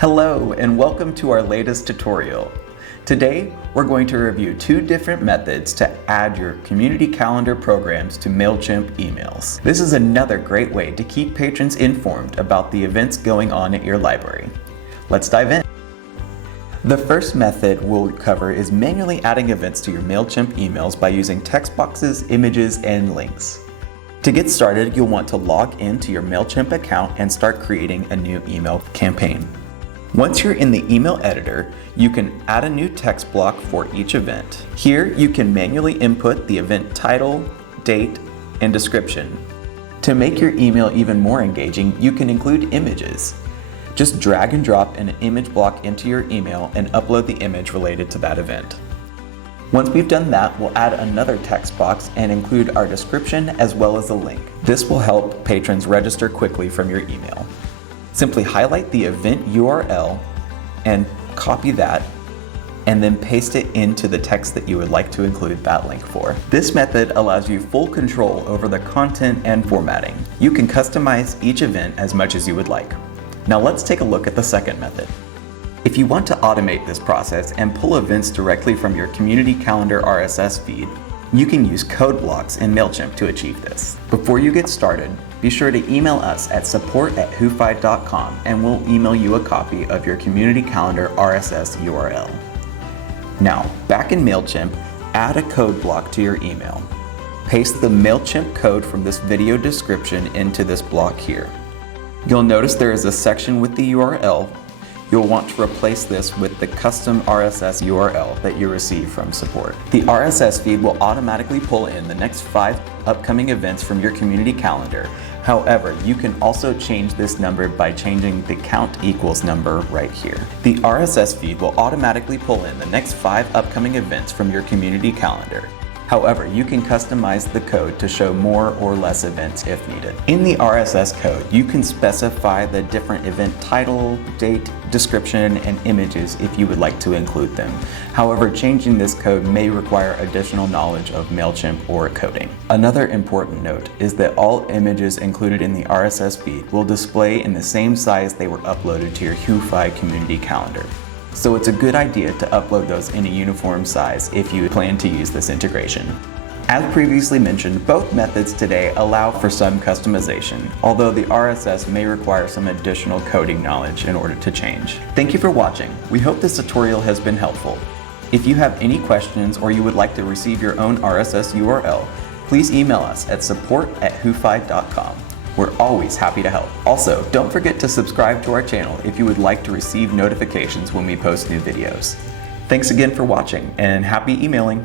Hello and welcome to our latest tutorial. Today, we're going to review two different methods to add your community calendar programs to MailChimp emails. This is another great way to keep patrons informed about the events going on at your library. Let's dive in. The first method we'll cover is manually adding events to your MailChimp emails by using text boxes, images, and links. To get started, you'll want to log into your MailChimp account and start creating a new email campaign. Once you're in the email editor, you can add a new text block for each event. Here, you can manually input the event title, date, and description. To make your email even more engaging, you can include images. Just drag and drop an image block into your email and upload the image related to that event. Once we've done that, we'll add another text box and include our description as well as a link. This will help patrons register quickly from your email. Simply highlight the event URL and copy that, and then paste it into the text that you would like to include that link for. This method allows you full control over the content and formatting. You can customize each event as much as you would like. Now let's take a look at the second method. If you want to automate this process and pull events directly from your community calendar RSS feed, you can use code blocks in MailChimp to achieve this. Before you get started, be sure to email us at support@whofi.com and we'll email you a copy of your community calendar RSS URL. Now, back in MailChimp, add a code block to your email. Paste the MailChimp code from this video description into this block here. You'll notice there is a section with the URL. You'll want to replace this with the custom RSS URL that you receive from support. The RSS feed will automatically pull in the next 5 upcoming events from your community calendar. However, you can also change this number by changing the count equals number right here. The RSS feed will automatically pull in the next 5 upcoming events from your community calendar. However, you can customize the code to show more or less events if needed. In the RSS code, you can specify the different event title, date, description, and images if you would like to include them. However, changing this code may require additional knowledge of MailChimp or coding. Another important note is that all images included in the RSS feed will display in the same size they were uploaded to your WhoFi community calendar. So it's a good idea to upload those in a uniform size if you plan to use this integration. As previously mentioned, both methods today allow for some customization, although the RSS may require some additional coding knowledge in order to change. Thank you for watching. We hope this tutorial has been helpful. If you have any questions or you would like to receive your own RSS URL, please email us at support@whofi.com. We're always happy to help. Also, don't forget to subscribe to our channel if you would like to receive notifications when we post new videos. Thanks again for watching, and happy emailing!